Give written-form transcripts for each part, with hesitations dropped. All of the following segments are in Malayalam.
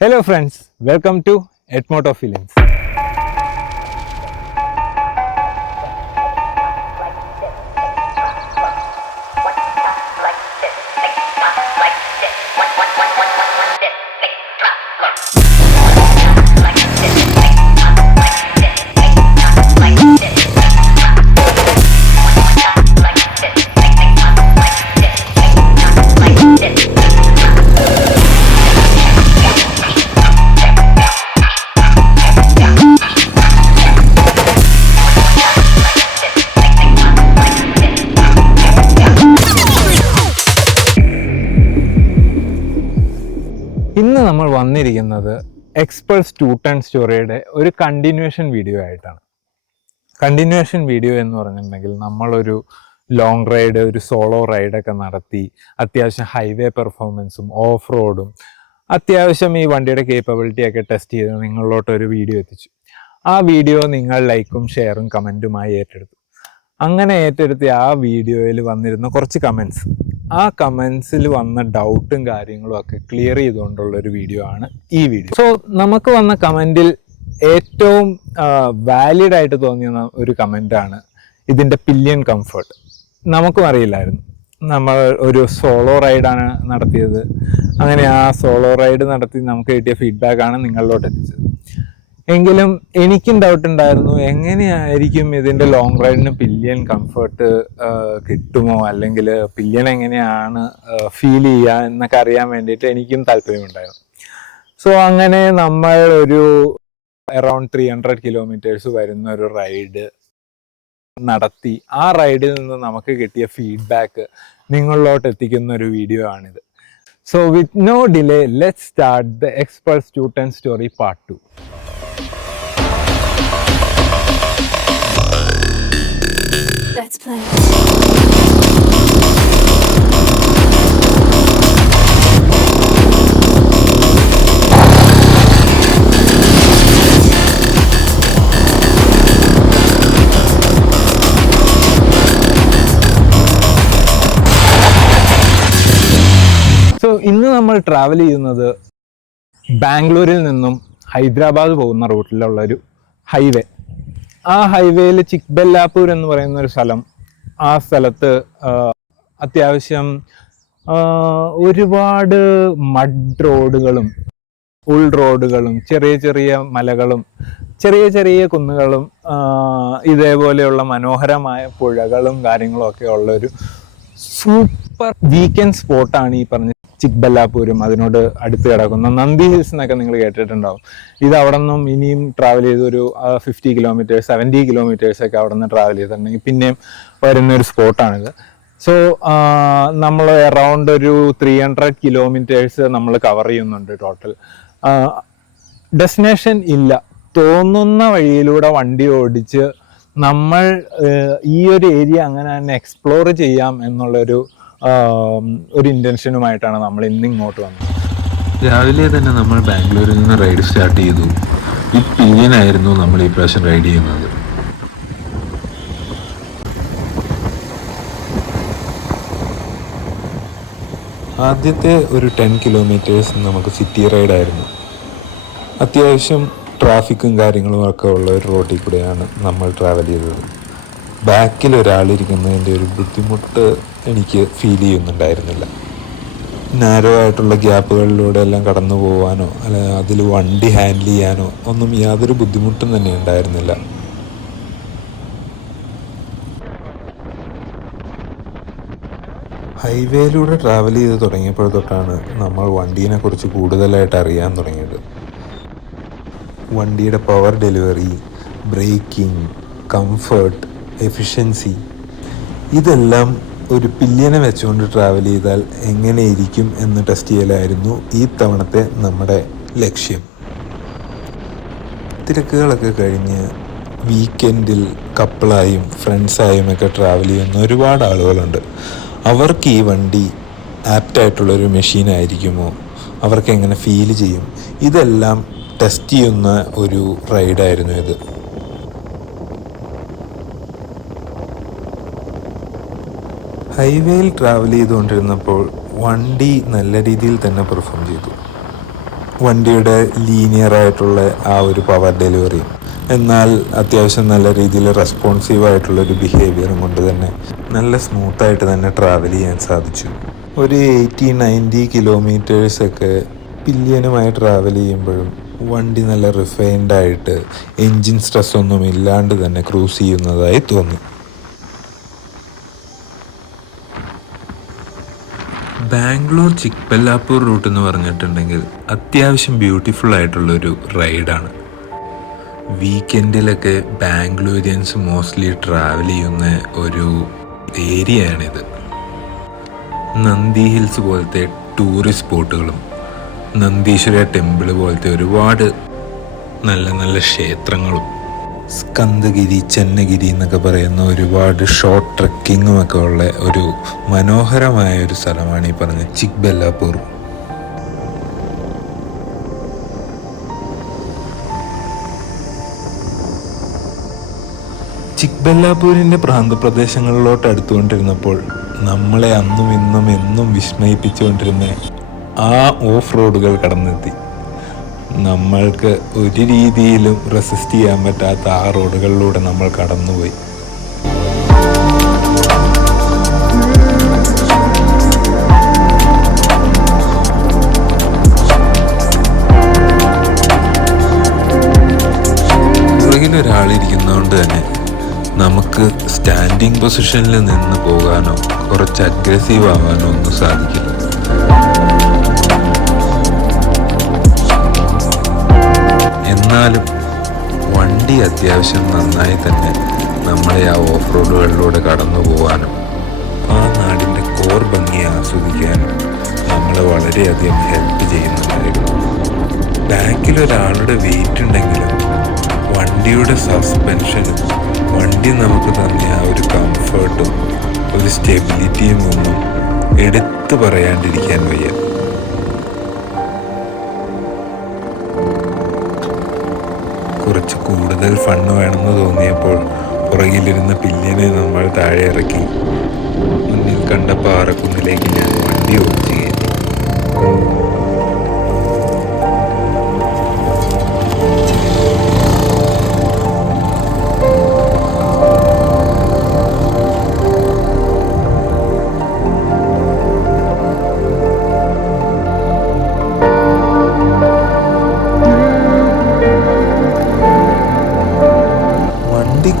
Hello friends, welcome to Edmoto Feelings. ഇന്ന് നമ്മൾ വന്നിരിക്കുന്നത് എക്സ്പൾസ് 210 സ്റ്റോറിയുടെ ഒരു കണ്ടിന്യൂഷൻ വീഡിയോ ആയിട്ടാണ്. കണ്ടിന്യൂഷൻ വീഡിയോ എന്ന് പറഞ്ഞിട്ടുണ്ടെങ്കിൽ നമ്മളൊരു ലോങ് റൈഡ്, ഒരു സോളോ റൈഡൊക്കെ നടത്തി അത്യാവശ്യം ഹൈവേ പെർഫോമൻസും ഓഫ് റോഡും അത്യാവശ്യം ഈ വണ്ടിയുടെ കേപ്പബിലിറ്റി ഒക്കെ ടെസ്റ്റ് ചെയ്ത് നിങ്ങളിലോട്ടൊരു വീഡിയോ എത്തിച്ചു. ആ വീഡിയോ നിങ്ങൾ ലൈക്കും ഷെയറും കമൻറ്റുമായി ഏറ്റെടുത്തു. അങ്ങനെ ഏറ്റെടുത്ത് ആ വീഡിയോയിൽ വന്നിരുന്ന കുറച്ച് കമൻസ്, ആ കമൻസിൽ വന്ന ഡൗട്ടും കാര്യങ്ങളും ഒക്കെ ക്ലിയർ ചെയ്തുകൊണ്ടുള്ളൊരു വീഡിയോ ആണ് ഈ വീഡിയോ. സോ നമുക്ക് വന്ന കമൻറ്റിൽ ഏറ്റവും വാലിഡ് ആയിട്ട് തോന്നിയ ഒരു കമൻറ്റാണ് ഇതിൻ്റെ പില്ലിയൻ കംഫർട്ട്. നമുക്കും അറിയില്ലായിരുന്നു. നമ്മൾ ഒരു സോളോ റൈഡാണ് നടത്തിയത്. അങ്ങനെ ആ സോളോ റൈഡ് നടത്തി നമുക്ക് കിട്ടിയ ഫീഡ്ബാക്കാണ് നിങ്ങളിലോട്ട് എത്തിച്ചത്. എങ്കിലും എനിക്കും ഡൗട്ട് ഉണ്ടായിരുന്നു, എങ്ങനെയായിരിക്കും ഇതിൻ്റെ ലോങ് റൈഡിന് പില്ലിയൻ കംഫർട്ട് കിട്ടുമോ, അല്ലെങ്കിൽ പില്ലിയൻ എങ്ങനെയാണ് ഫീൽ ചെയ്യുക എന്നൊക്കെ അറിയാൻ വേണ്ടിയിട്ട് എനിക്കും താല്പര്യമുണ്ടായിരുന്നു. സോ അങ്ങനെ നമ്മൾ ഒരു അറൗണ്ട് 300 കിലോമീറ്റേഴ്സ് വരുന്ന ഒരു റൈഡ് നടത്തി. ആ റൈഡിൽ നിന്ന് നമുക്ക് കിട്ടിയ ഫീഡ്ബാക്ക് നിങ്ങളിലോട്ട് എത്തിക്കുന്ന ഒരു വീഡിയോ ആണിത്. So with no delay, let's start the Xpulse 210 story part 2. Let's play. So ഇന്ന് നമ്മൾ ട്രാവൽ ചെയ്യുന്നത് ബാംഗ്ലൂരിൽ നിന്നും ഹൈദരാബാദ് പോകുന്ന റൂട്ടിലുള്ളൊരു ഹൈവേ. ആ ഹൈവേയിൽ ചിക്ബെല്ലാപൂർ എന്ന് പറയുന്ന ഒരു സ്ഥലം. ആ സ്ഥലത്ത് അത്യാവശ്യം ഒരുപാട് മഡ് റോഡുകളും ഉൾ റോഡുകളും ചെറിയ ചെറിയ മലകളും ചെറിയ ചെറിയ കുന്നുകളും ഇതേപോലെയുള്ള മനോഹരമായ പുഴകളും കാര്യങ്ങളും ഒക്കെ ഉള്ളൊരു സൂപ്പർ വീക്കെൻഡ് സ്പോട്ടാണ് ഈ പറഞ്ഞ ചിക്ബെല്ലാപൂരും അതിനോട് അടുത്ത് കിടക്കുന്ന നന്ദി ഹിൽസ് എന്നൊക്കെ നിങ്ങൾ കേട്ടിട്ടുണ്ടാവും. ഇത് അവിടെ നിന്നും ഇനിയും ട്രാവൽ ചെയ്ത് ഒരു 50 കിലോമീറ്റേഴ്സ് 70 കിലോമീറ്റേഴ്സ് ഒക്കെ അവിടെ നിന്ന് ട്രാവൽ ചെയ്തിട്ടുണ്ടെങ്കിൽ പിന്നെയും വരുന്നൊരു സ്പോട്ടാണിത്. സോ നമ്മൾ അറൗണ്ട് ഒരു 300 കിലോമീറ്റേഴ്സ് നമ്മൾ കവർ ചെയ്യുന്നുണ്ട് ടോട്ടൽ. ഡെസ്റ്റിനേഷൻ ഇല്ല, തോന്നുന്ന വഴിയിലൂടെ വണ്ടി ഓടിച്ച് നമ്മൾ ഈ ഒരു ഏരിയ അങ്ങനെ തന്നെ എക്സ്പ്ലോർ ചെയ്യാം എന്നുള്ളൊരു ഇൻറ്റൻഷനുമായിട്ടാണ് നമ്മൾ ഇന്ന് ഇങ്ങോട്ട് വന്നത്. രാവിലെ തന്നെ നമ്മൾ ബാംഗ്ലൂരിൽ നിന്ന് റൈഡ് സ്റ്റാർട്ട് ചെയ്തു. ഈ പില്ലിയനായിരുന്നു നമ്മൾ ഈ പ്രാവശ്യം റൈഡ് ചെയ്യുന്നത്. ആദ്യത്തെ ഒരു 10 കിലോമീറ്റേഴ്സ് നമുക്ക് സിറ്റി റൈഡായിരുന്നു. അത്യാവശ്യം ട്രാഫിക്കും കാര്യങ്ങളും ഒക്കെ ഉള്ള ഒരു റോഡിൽ കൂടെയാണ് നമ്മൾ ട്രാവൽ ചെയ്തത്. ബാക്കിൽ ഒരാളിരിക്കുന്നതിൻ്റെ ഒരു ബുദ്ധിമുട്ട് എനിക്ക് ഫീൽ ചെയ്യുന്നുണ്ടായിരുന്നില്ല. നാരോ ആയിട്ടുള്ള ഗ്യാപ്പുകളിലൂടെ എല്ലാം കടന്നു പോകാനോ അല്ല അതിൽ വണ്ടി ഹാൻഡിൽ ചെയ്യാനോ ഒന്നും യാതൊരു ബുദ്ധിമുട്ടും തന്നെ ഉണ്ടായിരുന്നില്ല. ഹൈവേയിലൂടെ ട്രാവൽ ചെയ്ത് തുടങ്ങിയപ്പോൾ തൊട്ടാണ് നമ്മൾ വണ്ടീനെ കുറിച്ച് കൂടുതലായിട്ട് അറിയാൻ തുടങ്ങിയത്. വണ്ടിയുടെ power delivery, braking, comfort, efficiency, ഇതെല്ലാം ഒരു പില്ലിയനെ വെച്ചുകൊണ്ട് ട്രാവൽ ചെയ്താൽ എങ്ങനെയിരിക്കും എന്ന് ടെസ്റ്റ് ചെയ്യലായിരുന്നു ഈ തവണത്തെ നമ്മുടെ ലക്ഷ്യം. തിരക്കുകളൊക്കെ കഴിഞ്ഞ് വീക്കെൻഡിൽ കപ്പിളായും ഫ്രണ്ട്സായും ഒക്കെ ട്രാവൽ ചെയ്യുന്ന ഒരുപാട് ആളുകളുണ്ട്. അവർക്ക് ഈ വണ്ടി ആപ്റ്റായിട്ടുള്ളൊരു മെഷീനായിരിക്കുമോ, അവർക്ക് എങ്ങനെ ഫീൽ ചെയ്യും, ഇതെല്ലാം ടെസ്റ്റ് ചെയ്യുന്ന ഒരു റൈഡായിരുന്നു ഇത്. ഹൈവേയിൽ ട്രാവൽ ചെയ്തുകൊണ്ടിരുന്നപ്പോൾ വണ്ടി നല്ല രീതിയിൽ തന്നെ പെർഫോം ചെയ്തു. വണ്ടിയുടെ ലീനിയർ ആയിട്ടുള്ള ആ ഒരു പവർ ഡെലിവറിയും എന്നാൽ അത്യാവശ്യം നല്ല രീതിയിൽ റെസ്പോൺസീവ് ആയിട്ടുള്ളൊരു ബിഹേവിയറും കൊണ്ട് തന്നെ നല്ല സ്മൂത്തായിട്ട് തന്നെ ട്രാവൽ ചെയ്യാൻ സാധിച്ചു. ഒരു 80-90 കിലോമീറ്റേഴ്സൊക്കെ പില്ലിയനുമായി ട്രാവൽ ചെയ്യുമ്പോഴും വണ്ടി നല്ല റിഫൈൻഡ് ആയിട്ട് എൻജിൻ സ്ട്രെസ് ഒന്നും ഇല്ലാണ്ട് തന്നെ ക്രൂസ് ചെയ്യുന്നതായി തോന്നി. ബാംഗ്ലൂർ ചിക്ബല്ലാപൂർ റൂട്ട് എന്ന് പറഞ്ഞിട്ടുണ്ടെങ്കിൽ അത്യാവശ്യം ബ്യൂട്ടിഫുൾ ആയിട്ടുള്ളൊരു റൈഡാണ്. വീക്കെൻഡിലൊക്കെ ബാംഗ്ലൂരിയൻസ് മോസ്റ്റ്ലി ട്രാവൽ ചെയ്യുന്ന ഒരു ഏരിയയാണിത്. നന്ദി ഹിൽസ് പോലത്തെ ടൂറിസ്റ്റ് സ്പോട്ടുകളും നന്ദീശ്വര ടെമ്പിൾ പോലത്തെ ഒരുപാട് നല്ല നല്ല ക്ഷേത്രങ്ങളും സ്കന്ദഗിരി, ചെന്നഗിരി എന്നൊക്കെ പറയുന്ന ഒരുപാട് ഷോർട്ട് ട്രെക്കിങ്ങും ഒക്കെ ഉള്ള ഒരു മനോഹരമായ ഒരു സ്ഥലമാണ് ഈ പറഞ്ഞ ചിക്ബല്ലാപൂർ. ചിക്ബല്ലാപൂരിൻ്റെ പ്രാന്തപ്രദേശങ്ങളിലോട്ട് അടുത്തുകൊണ്ടിരുന്നപ്പോൾ നമ്മളെ അന്നും ഇന്നും എന്നും വിസ്മയിപ്പിച്ചുകൊണ്ടിരുന്ന ആ ഓഫ് റോഡുകൾ കടന്നെത്തി. നമ്മൾക്ക് ഒരു രീതിയിലും റെസിസ്റ്റ് ചെയ്യാൻ പറ്റാത്ത ആ റോഡുകളിലൂടെ നമ്മൾ കടന്നുപോയി. പുറകിലൊരാളിരിക്കുന്നതുകൊണ്ട് തന്നെ നമുക്ക് സ്റ്റാൻഡിങ് പൊസിഷനിൽ നിന്ന് പോകാനോ കുറച്ച് അഗ്രസീവ് ആവാനോ ഒന്നും സാധിക്കില്ല. എന്നാലും വണ്ടി അത്യാവശ്യം നന്നായി തന്നെ നമ്മളെ ആ ഓഫ് റോഡുകളിലൂടെ കടന്നു പോകാനും ആ നാടിൻ്റെ കോർ ഭംഗി ആസ്വദിക്കാനും നമ്മളെ വളരെയധികം ഹെൽപ്പ് ചെയ്യുന്നുണ്ടായിരുന്നു. ബാക്കിലൊരാളുടെ വെയിറ്റ് ഉണ്ടെങ്കിലും വണ്ടിയുടെ സസ്പെൻഷനും വണ്ടി നമുക്ക് തന്നെ ആ ഒരു കംഫർട്ടും ഒരു സ്റ്റെബിലിറ്റിയും ഒന്നും എടുത്തു പറയാണ്ടിരിക്കാൻ വയ്യ. കുറച്ച് കൂടുതൽ ഫണ്ണ് വേണമെന്ന് തോന്നിയപ്പോൾ പുറകിലിരുന്ന പില്ലിയനെ നമ്മൾ താഴെ ഇറക്കി മുന്നിൽ കണ്ട പാറക്കുന്നിലേക്ക് ഞാൻ വണ്ടി ഓടിച്ചു കയറ്റി.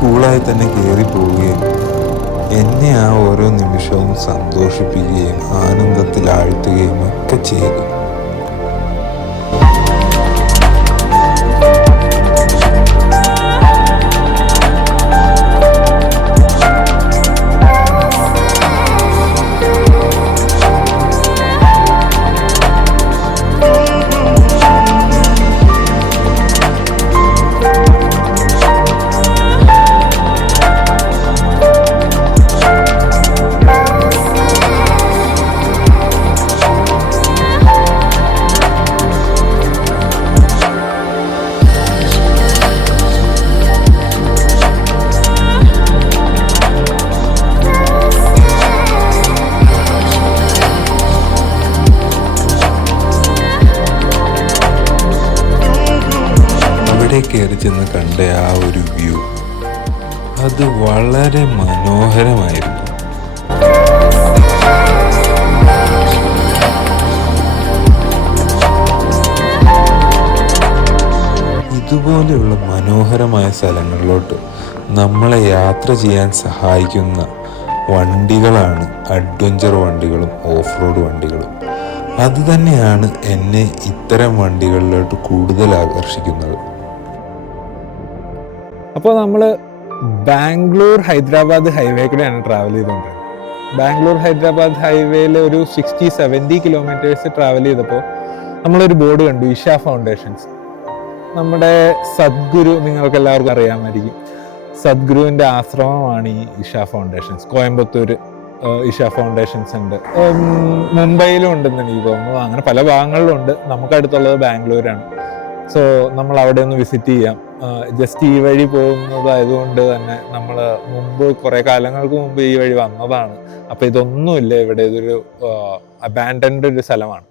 കൂളായി തന്നെ കയറി പോവുകയും എന്നെ ആ ഓരോ നിമിഷവും സന്തോഷിപ്പിക്കുകയും ആനന്ദത്തിൽ ആഴ്ത്തുകയും ഒക്കെ ചെയ്തു. കയറി ചെന്ന് കണ്ട ആ ഒരു വ്യൂ അത് വളരെ മനോഹരമായിരുന്നു. ഇതുപോലെയുള്ള മനോഹരമായ സ്ഥലങ്ങളിലോട്ട് നമ്മളെ യാത്ര ചെയ്യാൻ സഹായിക്കുന്ന വണ്ടികളാണ് അഡ്വഞ്ചർ വണ്ടികളും ഓഫ് റോഡ് വണ്ടികളും. അതുതന്നെയാണ് എന്നെ ഇത്തരം വണ്ടികളിലോട്ട് കൂടുതൽ ആകർഷിക്കുന്നത്. അപ്പോൾ നമ്മൾ ബാംഗ്ലൂർ ഹൈദരാബാദ് ഹൈവേ കൂടെയാണ് ട്രാവൽ ചെയ്തുകൊണ്ടിരുന്നത്. ബാംഗ്ലൂർ ഹൈദരാബാദ് ഹൈവേയിൽ ഒരു 60-70 കിലോമീറ്റേഴ്സ് ട്രാവൽ ചെയ്തപ്പോൾ നമ്മളൊരു ബോർഡ് കണ്ടു, ഇഷ ഫൗണ്ടേഷൻസ്. നമ്മുടെ സദ്ഗുരു നിങ്ങൾക്ക് എല്ലാവർക്കും അറിയാമായിരിക്കും. സദ്ഗുരുവിൻ്റെ ആശ്രമമാണ് ഈ ഇഷ ഫൗണ്ടേഷൻസ്. കോയമ്പത്തൂർ ഇഷ ഫൗണ്ടേഷൻസ് ഉണ്ട്, മുംബൈയിലും ഉണ്ടെന്ന് എനിക്ക് തോന്നുന്നു. അങ്ങനെ പല ഭാഗങ്ങളിലും ഉണ്ട്. നമുക്കടുത്തുള്ളത് ബാംഗ്ലൂരാണ്. സോ നമ്മൾ അവിടെ ഒന്ന് വിസിറ്റ് ചെയ്യാം. ജസ്റ്റ് ഈ വഴി പോകുന്നതായതുകൊണ്ട് തന്നെ നമ്മൾ കുറേ കാലങ്ങൾക്ക് മുമ്പ് ഈ വഴി വന്നതാണ്. അപ്പോൾ ഇതൊന്നുമില്ല ഇവിടെ. ഇതൊരു അബാൻഡൻഡ് ഒരു സ്ഥലമാണ്.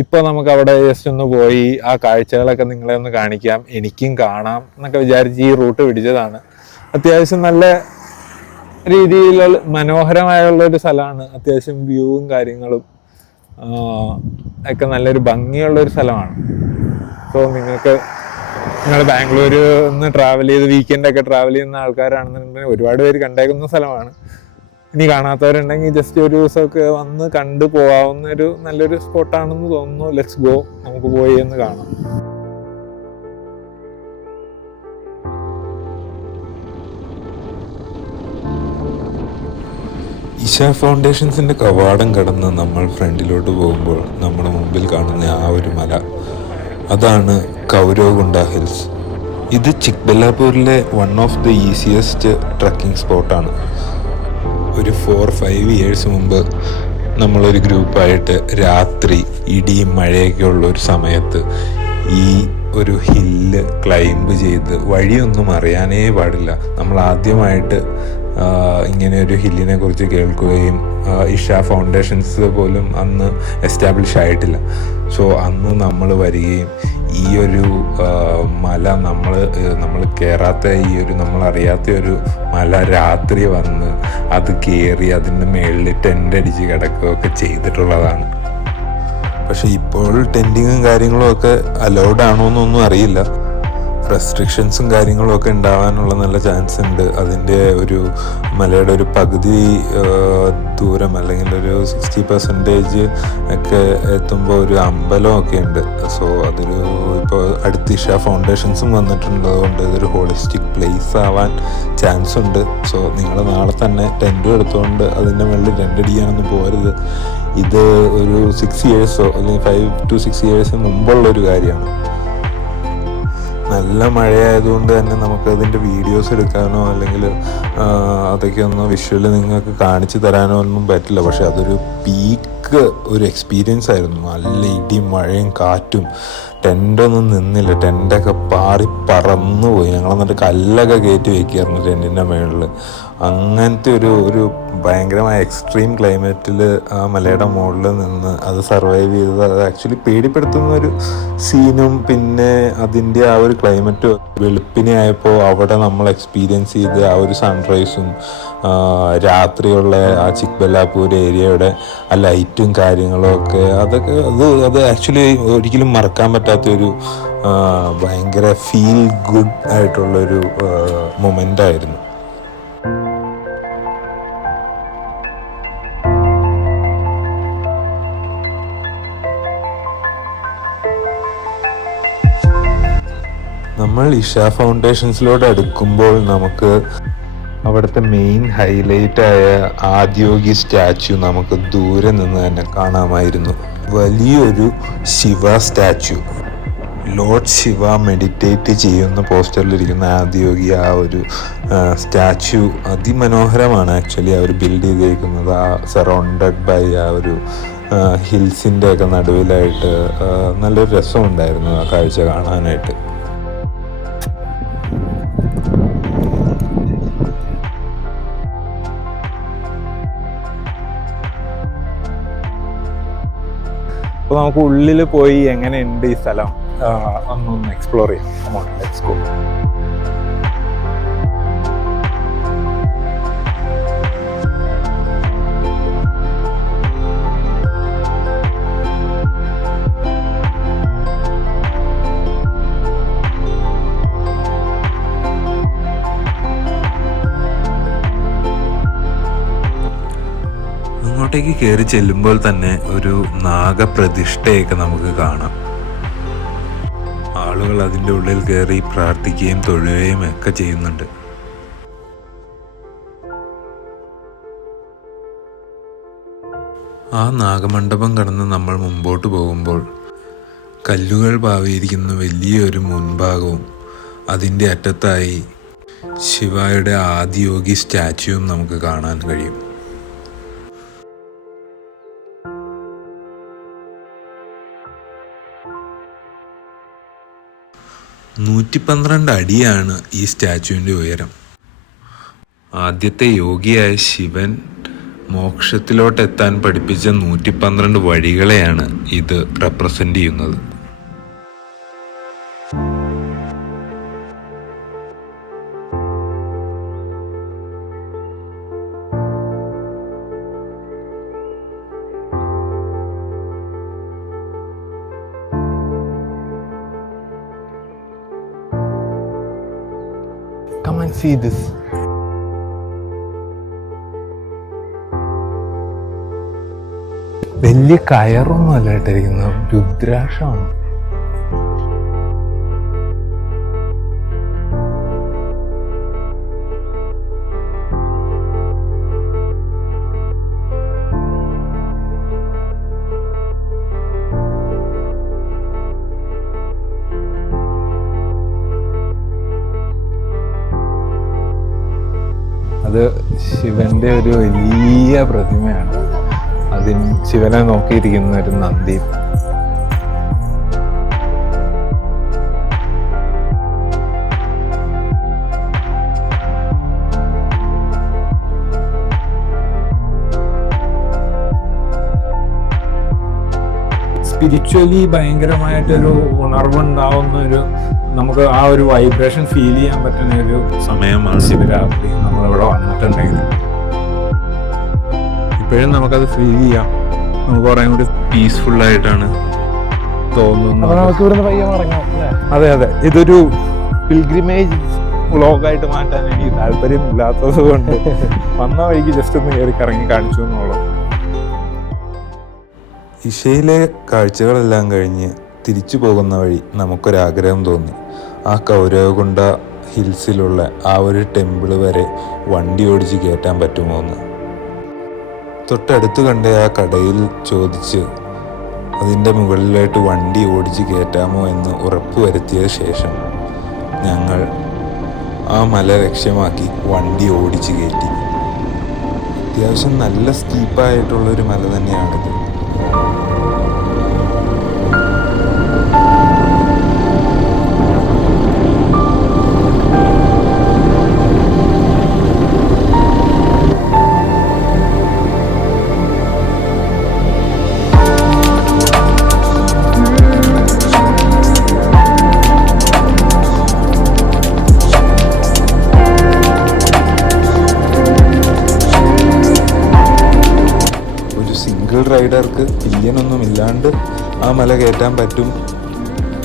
ഇപ്പോൾ നമുക്ക് അവിടെ ജസ്റ്റ് ഒന്ന് പോയി ആ കാഴ്ചകളൊക്കെ നിങ്ങളെ ഒന്ന് കാണിക്കാം, എനിക്കും കാണാം എന്നൊക്കെ വിചാരിച്ച് ഈ റൂട്ട് പിടിച്ചതാണ്. അത്യാവശ്യം നല്ല രീതിയിലുള്ള മനോഹരമായുള്ളൊരു സ്ഥലമാണ്. അത്യാവശ്യം വ്യൂവും കാര്യങ്ങളും ഒക്കെ നല്ലൊരു ഭംഗിയുള്ളൊരു സ്ഥലമാണ്. സോ നിങ്ങൾ ബാംഗ്ലൂർ നിന്ന് ട്രാവൽ ചെയ്ത് വീക്കെൻഡൊക്കെ ട്രാവൽ ചെയ്യുന്ന ആൾക്കാരാണെന്നുണ്ടെങ്കിൽ ഒരുപാട് പേര് കണ്ടേക്കുന്ന സ്ഥലമാണ്. ഇനി കാണാത്തവരുണ്ടെങ്കിൽ ജസ്റ്റ് ഒരു ദിവസമൊക്കെ വന്ന് കണ്ടു പോകാവുന്ന ഒരു നല്ലൊരു സ്പോട്ടാണെന്ന് തോന്നുന്നു. ലെറ്റ്സ് ഗോ, നമുക്ക് പോയി എന്ന് കാണാം. ഇഷ ഫൗണ്ടേഷൻസിൻ്റെ കവാടം കടന്ന് നമ്മൾ ഫ്രണ്ടിലോട്ട് പോകുമ്പോൾ നമ്മുടെ മുമ്പിൽ കാണുന്ന ആ ഒരു മല, അതാണ് കൗരവകുണ്ട ഹിൽസ്. ഇത് ചിക്ബല്ലാപൂരിലെ one of the easiest trekking സ്പോട്ടാണ്. ഒരു 4-5 ഇയേഴ്സ് മുമ്പ് നമ്മളൊരു ഗ്രൂപ്പായിട്ട് രാത്രി ഇടിയും മഴയൊക്കെ ഉള്ള ഒരു സമയത്ത് ഈ ഒരു ഹില്ല് ക്ലൈംബ് ചെയ്ത്, വഴിയൊന്നും അറിയാനേ പാടില്ല, നമ്മൾ ആദ്യമായിട്ട് ഇങ്ങനെ ഒരു ഹില്ലിനെ കുറിച്ച് കേൾക്കുകയും ഇഷ ഫൗണ്ടേഷൻസ് പോലും അന്ന് എസ്റ്റാബ്ലിഷ് ആയിട്ടില്ല. സോ അന്ന് നമ്മൾ വരികയും ഈ ഒരു മല നമ്മൾ കയറാത്ത ഈ ഒരു നമ്മളറിയാത്ത ഒരു മല രാത്രി വന്ന് അത് കയറി അതിൻ്റെ മുകളിൽ ടെൻ്റ് അടിച്ച് കിടക്കുകയൊക്കെ ചെയ്തിട്ടുള്ളതാണ്. പക്ഷെ ഇപ്പോൾ ടെൻറ്റിങ്ങും കാര്യങ്ങളും ഒക്കെ അലൗഡ് ആണോ എന്നൊന്നും അറിയില്ല. റെസ്ട്രിക്ഷൻസും കാര്യങ്ങളും ഒക്കെ ഉണ്ടാവാനുള്ള നല്ല ചാൻസ് ഉണ്ട്. അതിൻ്റെ ഒരു മലയുടെ ഒരു പകുതി ദൂരം അല്ലെങ്കിൽ ഒരു 60% ഒക്കെ എത്തുമ്പോൾ ഒരു അമ്പലമൊക്കെ ഉണ്ട്. സോ അതൊരു ഇപ്പോൾ അടുത്ത് ഇഷ ഫൗണ്ടേഷൻസും വന്നിട്ടുണ്ട്. അതുകൊണ്ട് ഇതൊരു ഹോളിസ്റ്റിക് പ്ലേസ് ആവാൻ ചാൻസ് ഉണ്ട്. സോ നിങ്ങൾ നാളെ തന്നെ ടെൻറ്റും എടുത്തുകൊണ്ട് അതിൻ്റെ മുകളിൽ ടെൻ്റ് അടിക്കാനൊന്നും പോകരുത്. ഇത് ഒരു 6 ഇയേഴ്സോ അല്ലെങ്കിൽ 5 to 6 ഇയേഴ്സ് മുമ്പുള്ളൊരു കാര്യമാണ്. നല്ല മഴയായതുകൊണ്ട് തന്നെ നമുക്ക് അതിൻ്റെ വീഡിയോസ് എടുക്കാനോ അല്ലെങ്കിൽ അതൊക്കെ ഒന്ന് വിഷ്വല് നിങ്ങൾക്ക് കാണിച്ചു തരാനോ ഒന്നും പറ്റില്ല. പക്ഷെ അതൊരു പീക്ക് ഒരു എക്സ്പീരിയൻസ് ആയിരുന്നു. നല്ല ഇടിയും മഴയും കാറ്റും. ടെൻ്റൊന്നും നിന്നില്ല, ടെൻ്റൊക്കെ പാറി പറന്നു പോയി. ഞങ്ങളെന്നിട്ട് കല്ലൊക്കെ കയറ്റി വയ്ക്കുകയായിരുന്നു ടെൻറ്റിൻ്റെ മുകളിൽ. അങ്ങനത്തെ ഒരു ഭയങ്കരമായ എക്സ്ട്രീം ക്ലൈമറ്റിൽ ആ മലയുടെ മുകളിൽ നിന്ന് അത് സർവൈവ് ചെയ്തത് അത് ആക്ച്വലി പേടിപ്പെടുത്തുന്ന ഒരു സീനും പിന്നെ അതിൻ്റെ ആ ഒരു ക്ലൈമറ്റ് വെളുപ്പിനെ ആയപ്പോൾ അവിടെ നമ്മൾ എക്സ്പീരിയൻസ് ചെയ്ത് ആ ഒരു സൺറൈസും രാത്രിയുള്ള ആ ചിക്ബല്ലാപൂർ ഏരിയയുടെ ആ ലൈറ്റും കാര്യങ്ങളും ഒക്കെ അത് ആക്ച്വലി ഒരിക്കലും മറക്കാൻ പറ്റാത്തൊരു ഭയങ്കര ഫീൽ ഗുഡ് ആയിട്ടുള്ളൊരു മൊമെൻ്റായിരുന്നു. നമ്മൾ ഇഷ ഫൗണ്ടേഷൻസിലോട്ട് അടുക്കുമ്പോൾ നമുക്ക് അവിടുത്തെ മെയിൻ ഹൈലൈറ്റായ ആദിയോഗി സ്റ്റാച്യു നമുക്ക് ദൂരെ നിന്ന് തന്നെ കാണാമായിരുന്നു. വലിയൊരു Shiva statue, Lord Shiva meditate ചെയ്യുന്ന പോസ്റ്ററിലിരിക്കുന്ന ആദിയോഗി ആ ഒരു സ്റ്റാച്യു അതിമനോഹരമാണ്. ആക്ച്വലി അവർ ബിൽഡ് ചെയ്തേക്കുന്നത് ആ സറൗണ്ടഡ് ബൈ ആ ഒരു ഹിൽസിൻ്റെ ഒക്കെ നടുവിലായിട്ട്. നല്ലൊരു രസമുണ്ടായിരുന്നു ആ കാഴ്ച കാണാനായിട്ട്. അപ്പോൾ നമുക്ക് ഉള്ളിൽ പോയി എങ്ങനെയുണ്ട് ഈ സ്ഥലം ഒന്നൊന്ന് എക്സ്പ്ലോർ ചെയ്യാം. Let's go. അങ്ങോട്ടേക്ക് കയറി ചെല്ലുമ്പോൾ തന്നെ ഒരു നാഗപ്രതിഷ്ഠയൊക്കെ നമുക്ക് കാണാം. ആളുകൾ അതിൻ്റെ ഉള്ളിൽ കയറി പ്രാർത്ഥിക്കുകയും തൊഴുകയും ഒക്കെ ചെയ്യുന്നുണ്ട്. ആ നാഗമണ്ഡപം കടന്ന് നമ്മൾ മുമ്പോട്ട് പോകുമ്പോൾ കല്ലുകൾ പാവിയിരിക്കുന്ന വലിയൊരു മുൻഭാഗവും അതിൻ്റെ അറ്റത്തായി ശിവയുടെ ആദിയോഗി സ്റ്റാച്യുവും നമുക്ക് കാണാൻ കഴിയും. 112 അടിയാണ് ഈ സ്റ്റാച്യുവിൻ്റെ ഉയരം. ആദ്യത്തെ യോഗിയായ ശിവൻ മോക്ഷത്തിലോട്ടെത്താൻ പഠിപ്പിച്ച 112 വഴികളെയാണ് ഇത് റെപ്രസെൻ്റ് ചെയ്യുന്നത്. Come and see this. വലിയ കയറൊന്നും അല്ല ഇട്ടിരിക്കുന്നത്, രുദ്രാക്ഷമാണ്. അത് ശിവന്റെ ഒരു വലിയ പ്രതിമയാണ്. ശിവനെ നോക്കിയിരിക്കുന്ന ഒരു നന്ദി. സ്പിരിച്വലി ഭയങ്കരമായിട്ടൊരു ഉണർവുണ്ടാവുന്ന ഒരു, നമുക്ക് ആ ഒരു വൈബ്രേഷൻ ഫീൽ ചെയ്യാൻ പറ്റുന്ന ഒരു സമയമാണ് ശിവരാത്രി നമ്മളിവിടെ വന്നിട്ടുണ്ടെങ്കിൽ. ഇപ്പോഴും നമുക്കത് ഫീൽ ചെയ്യാം. നമുക്ക് കുറേ കൂടി പീസ്ഫുള്ളായിട്ടാണ് തോന്നുന്നത്. നമുക്ക് ഇവിടുന്ന് പയ്യെ മടങ്ങാം. അതെ അതെ, ഇതൊരു പിൽഗ്രിമേജ് വ്ളോഗായിട്ട് മാറ്റാൻ എനിക്ക് താല്പര്യമില്ലാത്തത് കൊണ്ട് വന്ന വഴിക്ക് ജസ്റ്റ് ഒന്ന് കയറി കറങ്ങി കാണിച്ചു എന്നുള്ളത്. ഇഷയിലെ കാഴ്ചകളെല്ലാം കഴിഞ്ഞ് തിരിച്ചു പോകുന്ന വഴി നമുക്കൊരാഗ്രഹം തോന്നി. ആ കൗരവകുണ്ട ഹിൽസിലുള്ള ആ ഒരു ടെമ്പിള് വരെ വണ്ടി ഓടിച്ച് കയറ്റാൻ പറ്റുമോ എന്ന്. തൊട്ടടുത്ത് കണ്ട ആ കടയിൽ ചോദിച്ച് അതിൻ്റെ മുകളിലായിട്ട് വണ്ടി ഓടിച്ച് കയറ്റാമോ എന്ന് ഉറപ്പ് വരുത്തിയ ശേഷം ഞങ്ങൾ ആ മല ലക്ഷ്യമാക്കി വണ്ടി ഓടിച്ച് കയറ്റി. അത്യാവശ്യം നല്ല സ്റ്റീപ്പായിട്ടുള്ളൊരു മല തന്നെയാണിത്. റൈഡർക്ക് പില്യനൊന്നും ഇല്ലാണ്ട് ആ മല കയറ്റാൻ പറ്റും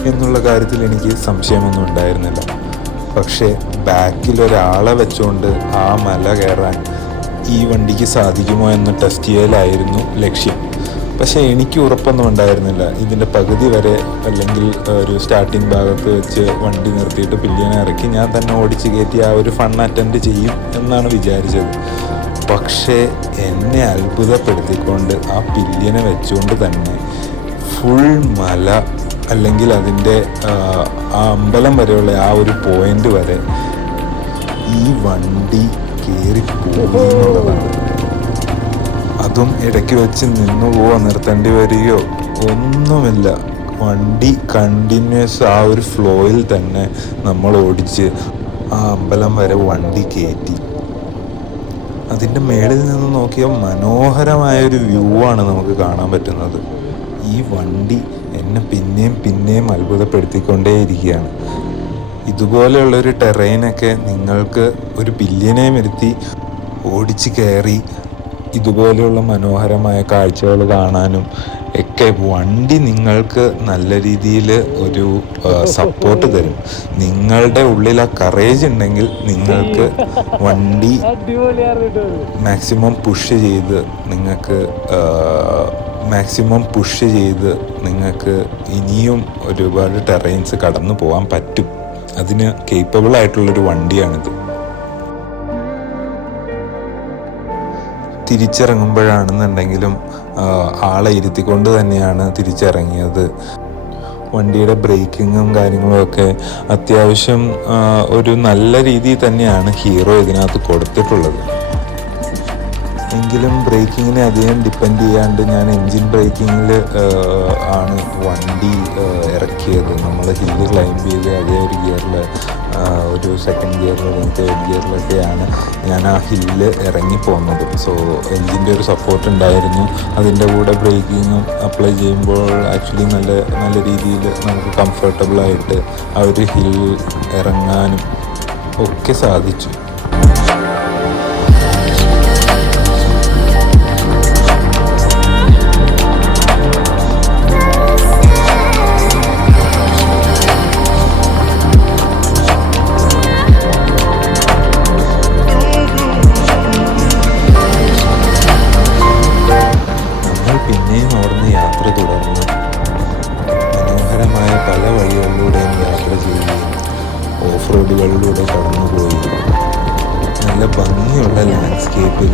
എന്നുള്ള കാര്യത്തിൽ എനിക്ക് സംശയമൊന്നും ഉണ്ടായിരുന്നില്ല. പക്ഷേ ബാക്കിൽ ഒരാളെ വെച്ചുകൊണ്ട് ആ മല കയറാൻ ഈ വണ്ടിക്ക് സാധിക്കുമോ എന്ന് ടെസ്റ്റ് ചെയ്യലായിരുന്നു ലക്ഷ്യം. പക്ഷേ എനിക്ക് ഉറപ്പൊന്നും ഉണ്ടായിരുന്നില്ല. ഇതിൻ്റെ പകുതി വരെ അല്ലെങ്കിൽ ഒരു സ്റ്റാർട്ടിംഗ് ഭാഗത്ത് വെച്ച് വണ്ടി നിർത്തിയിട്ട് പില്യനെ ഇറക്കി ഞാൻ തന്നെ ഓടിച്ച് കയറ്റി ആ ഒരു ഫൺ അറ്റൻഡ് ചെയ്യും എന്നാണ് വിചാരിച്ചത്. പക്ഷേ എന്നെ അത്ഭുതപ്പെടുത്തിക്കൊണ്ട് ആ പില്യനെ വെച്ചുകൊണ്ട് തന്നെ ഫുൾ മല അല്ലെങ്കിൽ അതിൻ്റെ ആ അമ്പലം വരെയുള്ള ആ ഒരു പോയിന്റ് വരെ ഈ വണ്ടി കയറിപ്പോയി എന്നുള്ളതാണ്. അതും ഇടയ്ക്ക് വെച്ച് നിന്നു പോവോ നിർത്തേണ്ടി വരികയോ ഒന്നുമില്ല. വണ്ടി കണ്ടിന്യൂസ് ആ ഒരു ഫ്ലോയിൽ തന്നെ നമ്മൾ ഓടിച്ച് ആ അമ്പലം വരെ വണ്ടി കയറ്റി. അതിൻ്റെ മേളിൽ നിന്ന് നോക്കിയാൽ മനോഹരമായൊരു വ്യൂ ആണ് നമുക്ക് കാണാൻ പറ്റുന്നത്. ഈ വണ്ടി എന്നെ പിന്നെയും പിന്നെയും അത്ഭുതപ്പെടുത്തിക്കൊണ്ടേയിരിക്കുകയാണ്. ഇതുപോലെയുള്ളൊരു ടെറൈനൊക്കെ നിങ്ങൾക്ക് ഒരു പില്യനെയും ഇരുത്തി ഓടിച്ച് കയറി ഇതുപോലെയുള്ള മനോഹരമായ കാഴ്ചകൾ കാണാനും ഒക്കെ വണ്ടി നിങ്ങൾക്ക് നല്ല രീതിയിൽ ഒരു സപ്പോർട്ട് തരും. നിങ്ങളുടെ ഉള്ളിൽ ആ കറേജ് ഉണ്ടെങ്കിൽ നിങ്ങൾക്ക് വണ്ടി മാക്സിമം പുഷ് ചെയ്ത് നിങ്ങൾക്ക് ഇനിയും ഒരുപാട് ടെറൈൻസ് കടന്നു പോകാൻ പറ്റും. അതിന് കേപ്പബിൾ ആയിട്ടുള്ളൊരു വണ്ടിയാണിത്. തിരിച്ചിറങ്ങുമ്പോഴാണെന്നുണ്ടെങ്കിലും ആളെ ഇരുത്തിക്കൊണ്ട് തന്നെയാണ് തിരിച്ചിറങ്ങിയത്. വണ്ടിയുടെ ബ്രേക്കിങ്ങും കാര്യങ്ങളുമൊക്കെ അത്യാവശ്യം ഒരു നല്ല രീതിയിൽ തന്നെയാണ് ഹീറോ ഇതിനകത്ത് കൊടുത്തിട്ടുള്ളത്. എങ്കിലും ബ്രേക്കിങ്ങിനെ അധികം ഡിപ്പെൻഡ് ചെയ്യാണ്ട് ഞാൻ എൻജിൻ ബ്രേക്കിങ്ങിൽ ആണ് വണ്ടി ഇറക്കിയത്. ചെയ്തത്. നമ്മൾ ഹില്ല് ക്ലൈംബ് ചെയ്ത് അതേ ഒരു ഗിയറിൽ, ഒരു സെക്കൻഡ് ഗിയറിൽ അല്ലെങ്കിൽ തേർഡ് ഗിയറിലൊക്കെയാണ് ഞാൻ ആ ഹില്ല് ഇറങ്ങി പോകുന്നത്. സോ എൻജിൻ്റെ ഒരു സപ്പോർട്ട് ഉണ്ടായിരുന്നു. അതിൻ്റെ കൂടെ ബ്രേക്കിങ്ങും അപ്ലൈ ചെയ്യുമ്പോൾ ആക്ച്വലി നല്ല രീതിയിൽ നമുക്ക് കംഫർട്ടബിളായിട്ട് ആ ഒരു ഹിൽ ഇറങ്ങാനും ഒക്കെ സാധിച്ചു. പിന്നെയും അവിടുന്ന് യാത്ര തുടർന്ന് മനോഹരമായ പല വഴികളിലൂടെയും യാത്ര ചെയ്യുകയും ഓഫ് റോഡുകളിലൂടെ കടന്നുപോയി നല്ല ഭംഗിയുള്ള ലാൻഡ്സ്കേപ്പിൽ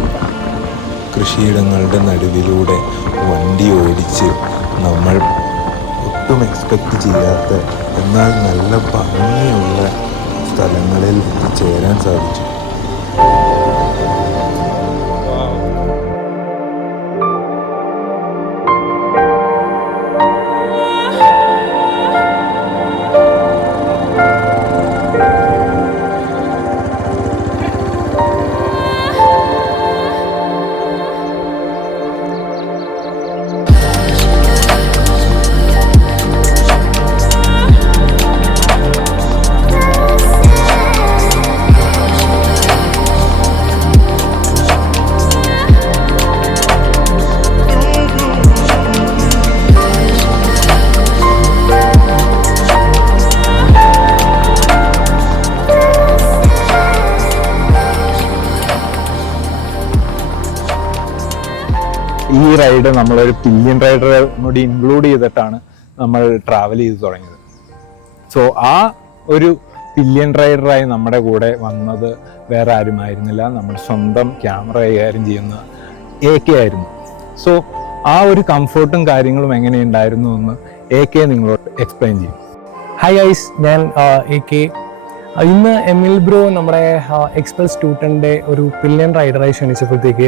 കൃഷിയിടങ്ങളുടെ നടുവിലൂടെ വണ്ടി ഓടിച്ച് നമ്മൾ ഒട്ടും എക്സ്പെക്റ്റ് ചെയ്യാത്ത എന്നാൽ നല്ല ഭംഗിയുള്ള സ്ഥലങ്ങളിൽ എത്തിച്ചേരാൻ സാധിച്ചു. ഈ റൈഡ് നമ്മളൊരു പില്യൺ റൈഡറെ കൂടി ഇൻക്ലൂഡ് ചെയ്തിട്ടാണ് നമ്മൾ ട്രാവൽ ചെയ്ത് തുടങ്ങിയത്. സോ ആ ഒരു പില്യൺ റൈഡറായി നമ്മുടെ കൂടെ വന്നത് വേറെ ആരുമായിരുന്നില്ല, നമ്മുടെ സ്വന്തം ക്യാമറ കൈകാര്യം ചെയ്യുന്ന AK ആയിരുന്നു. സോ ആ ഒരു കംഫർട്ടും കാര്യങ്ങളും എങ്ങനെയുണ്ടായിരുന്നു എന്ന് AK നിങ്ങളോട് എക്സ്പ്ലെയിൻ ചെയ്യും. ഹായ് ഗൈസ്, ഞാൻ AK. ഇന്ന് എമിൽ ബ്രോ നമ്മുടെ എക്സ്പെൽസ് സ്റ്റുഡൻറ്റിൻ്റെ ഒരു പില്യൺ റൈഡറായി ക്ഷണിച്ചപ്പോഴത്തേക്ക്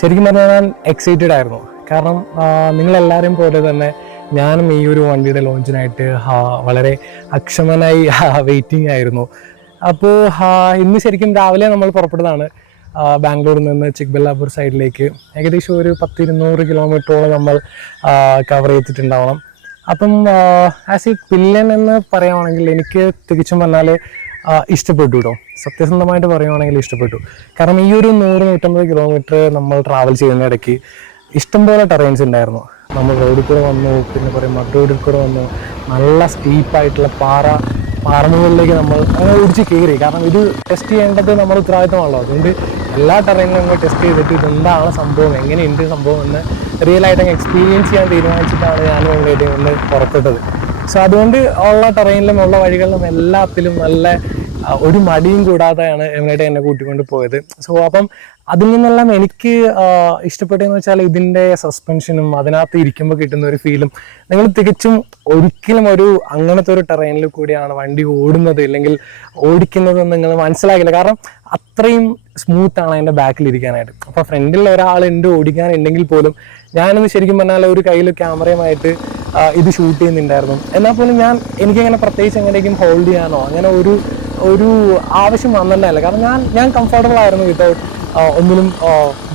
ശരിക്കും പറഞ്ഞാൽ ഞാൻ എക്സൈറ്റഡ് ആയിരുന്നു. കാരണം നിങ്ങളെല്ലാവരും പോലെ തന്നെ ഞാനും ഈ ഒരു വണ്ടിയുടെ ലോഞ്ചിനായിട്ട് വളരെ അക്ഷമനായി വെയിറ്റിംഗ് ആയിരുന്നു. അപ്പോൾ ഇന്ന് ശരിക്കും രാവിലെ നമ്മൾ പുറപ്പെട്ടതാണ് ബാംഗ്ലൂരിൽ നിന്ന് ചിക്ബല്ലാപൂർ സൈഡിലേക്ക്. ഏകദേശം ഒരു 100-200 കിലോമീറ്ററോളം നമ്മൾ കവർ ചെയ്തിട്ടുണ്ടാവണം. അപ്പം ആസ് എ പില്യൺ എന്ന് പറയുകയാണെങ്കിൽ എനിക്ക് തികച്ചും പറഞ്ഞാൽ ഇഷ്ടപ്പെട്ടു കേട്ടോ. സത്യസന്ധമായിട്ട് പറയുവാണെങ്കിൽ ഇഷ്ടപ്പെട്ടു. കാരണം ഈ ഒരു 100-150 കിലോമീറ്റർ നമ്മൾ ട്രാവൽ ചെയ്യുന്ന ഇടയ്ക്ക് ഇഷ്ടംപോലെ ടെറൈൻസ് ഉണ്ടായിരുന്നു. നമ്മൾ റോഡിൽ കൂടെ വന്നു, പിന്നെ കുറേ മഡ് റോഡിൽ കൂടെ വന്നു, നല്ല സ്റ്റീപ്പായിട്ടുള്ള പാറമുകളിലേക്ക് നമ്മൾ അങ്ങനെ ഓടിച്ച് കയറി. കാരണം ഇത് ടെസ്റ്റ് ചെയ്യേണ്ടത് നമ്മുടെ ഉത്തരവാദിത്തമാണല്ലോ. അതുകൊണ്ട് എല്ലാ ടെറൈനിലും നമ്മൾ ടെസ്റ്റ് ചെയ്തിട്ട് ഇതെന്താണ് സംഭവം, എങ്ങനെയുണ്ട് സംഭവം എന്ന് റിയലായിട്ട് അങ്ങ് എക്സ്പീരിയൻസ് ചെയ്യാൻ തീരുമാനിച്ചിട്ടാണ് ഞാനും അങ്ങോട്ട് ഒന്ന് പുറപ്പെട്ടത്. സോ അതുകൊണ്ട് ഉള്ള ടെറൈനിലും ഉള്ള വഴികളിലും എല്ലാത്തിലും നല്ല ഒരു മടിയും കൂടാതെയാണ് എമിനേറ്റ് എന്നെ കൂട്ടിക്കൊണ്ട് പോയത്. സോ അപ്പം അതിൽ നിന്നെല്ലാം എനിക്ക് ഇഷ്ടപ്പെട്ടതെന്ന് വെച്ചാൽ ഇതിൻ്റെ സസ്പെൻഷനും അതിനകത്ത് ഇരിക്കുമ്പോൾ കിട്ടുന്ന ഒരു ഫീലും. നിങ്ങൾ തികച്ചും ഒരിക്കലും അങ്ങനത്തെ ഒരു ടെറൈനിൽ കൂടിയാണ് വണ്ടി ഓടുന്നത് അല്ലെങ്കിൽ ഓടിക്കുന്നതെന്ന് നിങ്ങൾ മനസ്സിലാക്കില്ല. കാരണം അത്രയും സ്മൂത്താണ് അതിൻ്റെ ബാക്കിലിരിക്കാനായിട്ട്. അപ്പോൾ ഫ്രണ്ടിൽ ഒരാളുണ്ട് ഓടിക്കാനുണ്ടെങ്കിൽ പോലും ഞാനൊന്ന് ശരിക്കും പറഞ്ഞാൽ ഒരു കയ്യിൽ ക്യാമറയുമായിട്ട് ഇത് ഷൂട്ട് ചെയ്യുന്നുണ്ടായിരുന്നു. എന്നാൽ പോലും എനിക്കങ്ങനെ പ്രത്യേകിച്ച് എങ്ങനെയൊക്കെയും ഹോൾഡ് ചെയ്യാനോ അങ്ങനെ ഒരു ആവശ്യം വന്നിട്ടുണ്ടായില്ല. കാരണം ഞാൻ കംഫർട്ടബിൾ ആയിരുന്നു വിത്തൗട്ട് ഒന്നിലും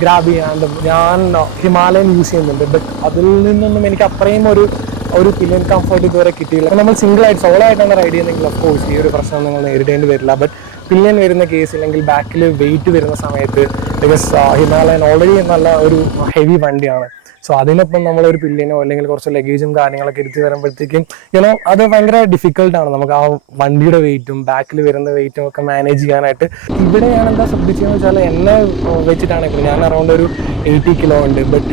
ഗ്രാബ് ചെയ്യാണ്ടും. ഞാൻ ഹിമാലയൻ യൂസ് ചെയ്യുന്നുണ്ട്, ബട്ട് അതിൽ നിന്നൊന്നും എനിക്ക് അത്രയും ഒരു പില്യൺ കംഫർട്ട് ഇതുവരെ കിട്ടിയില്ല. അപ്പോൾ നമ്മൾ സിംഗിളായിട്ട് സോളോ ആയിട്ടാണ് റൈഡ് ചെയ്യുന്നതെങ്കിൽ ഓഫ് കോഴ്സ് ഈ ഒരു പ്രശ്നം നിങ്ങൾ നേരിടേണ്ടി വരില്ല. ബട്ട് പില്യൺ വരുന്ന കേസ് അല്ലെങ്കിൽ ബാക്കിൽ വെയിറ്റ് വരുന്ന സമയത്ത്, ബിക്കോസ് ഹിമാലയൻ ഓൾറെഡി നല്ല ഒരു ഹെവി വണ്ടിയാണ്. സോ അതിനൊപ്പം നമ്മളൊരു പില്യനോ അല്ലെങ്കിൽ കുറച്ച് ലഗേജും കാര്യങ്ങളൊക്കെ ഇരുത്തി വരുമ്പോഴത്തേക്കും അത് ഭയങ്കര ഡിഫിക്കൽട്ടാണ് നമുക്ക് ആ വണ്ടിയുടെ വെയിറ്റും ബാക്കിൽ വരുന്ന വെയിറ്റും ഒക്കെ മാനേജ് ചെയ്യാനായിട്ട്. ഇവിടെ ഞാൻ എന്താ ശ്രദ്ധിച്ചതെന്ന് വെച്ചാൽ എന്നെ വെച്ചിട്ടാണ് ഇപ്പോൾ ഞാൻ അറൗണ്ട് ഒരു 80 കിലോ ഉണ്ട്. ബട്ട്